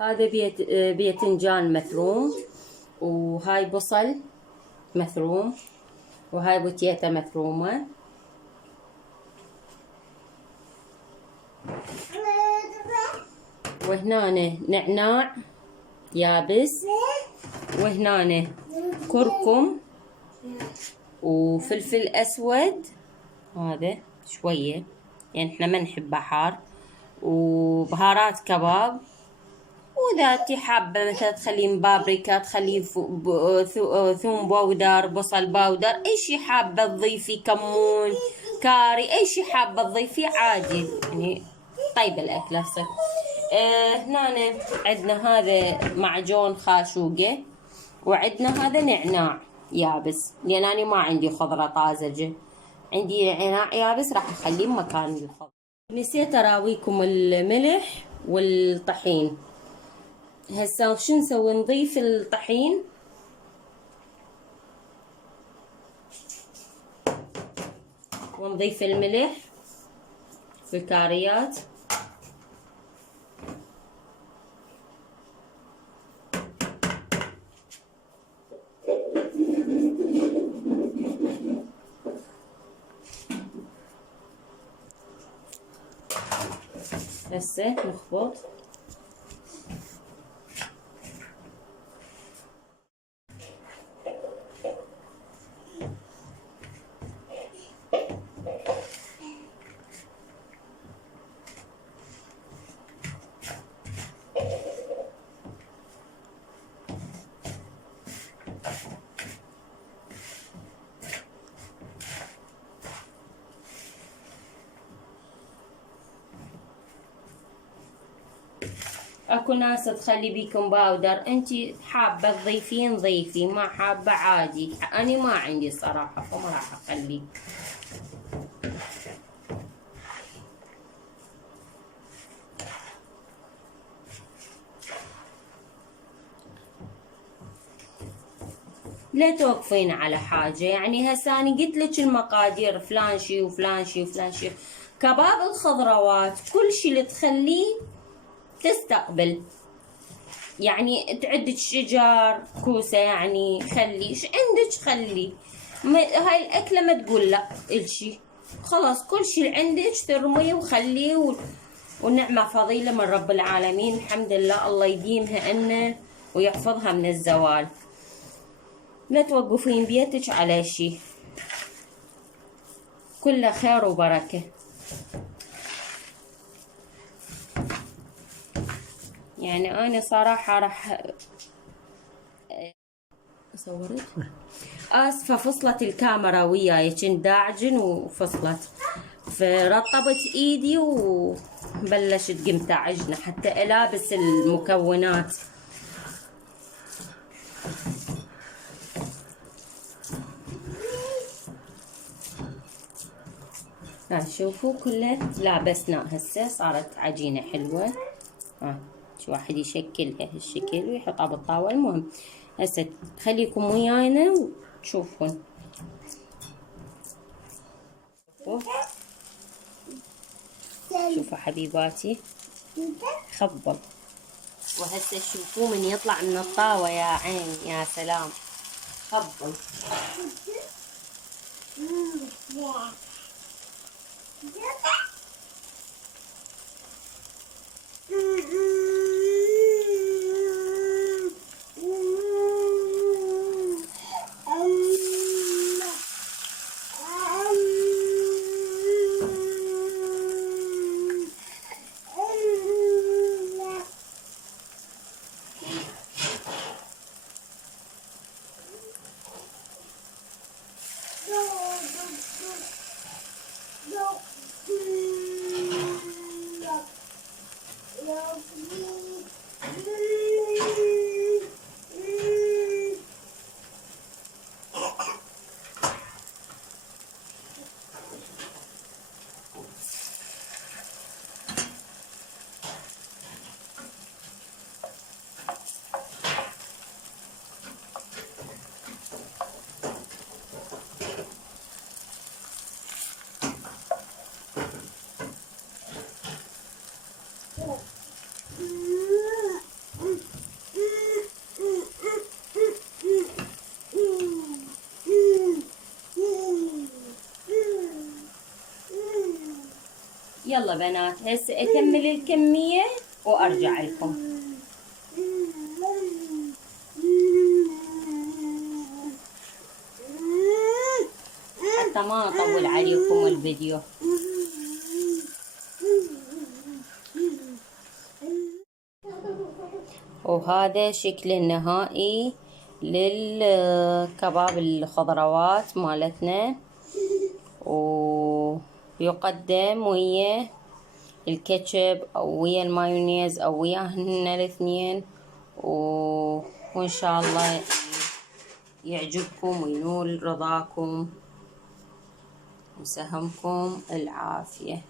هذا بيتنجان مثروم، وهاي بصل مثروم، وهاي بوتيتا مثرومة، وهنا نعناع يابس، وهنا كركم وفلفل أسود، هذا شوية يعني احنا ما نحبه حار، وبهارات كباب. وإذا انتي حابة مثلا تخلين بابريكا، تخلين ثوم باودر، بصل باودر، أي شي حابة تضيفي، كمون، كاري، أي شي حابة تضيفيه عادي يعني. طيب الأكل هسه هنا عندنا هذا معجون خاشوقة، وعندنا هذا نعناع يابس، لأن أنا ما عندي خضرة طازجة، عندي نعناع يابس راح أخليه مكان الخضرة. نسيت أراويكم الملح والطحين. هسه شو نسوي؟ نضيف الطحين ونضيف الملح والكاريات، هسه نخبط. اكو ناس تخلي بيكم باودر، انتي حابة تضيفين ضيفي، ما حابة عادي، انا ما عندي صراحة فما راح اخلي. لا توقفين على حاجة، يعني هسه أنا قلت لك المقادير فلان شي وفلان شي وفلان شي. كباب الخضروات كل شي اللي تخليه تستقبل، يعني تعدك شجار كوسة، يعني خلي ايش عندك خلي، هاي الأكلة ما تقول لا الشي، خلاص كل شي اللي عندك ترميه وخليه، والنعمة فضيلة من رب العالمين، الحمد لله، الله يديمها لنا ويحفظها من الزوال. لا توقفين بيتك على شي، كله خير وبركة. يعني أنا صراحة راح صورت، آسفة فصلت الكاميرا وياي، كنت داعجن وفصلت، فرطبت ايدي وبلشت قمت عجنة حتى ألابس المكونات. ها شوفوا كله لابسنا، هسه صارت عجينة حلوة. ها شو واحد يشكلها هالشكل ويحطها بالطاولة. المهم هسه خليكم ويانا وتشوفون. شوفوا حبيباتي، خبل. وهسه شوفوه من يطلع من الطاوة، يا عين يا سلام، خبل. يلا بنات هسه اكمل الكمية وارجع لكم حتى ما اطول عليكم الفيديو. وهذا شكل النهائي للكباب الخضروات مالتنا، ويقدم ويا الكاتشب او ويا المايونيز او وياهن الاثنين، وان شاء الله يعجبكم وينول رضاكم وسهمكم العافية.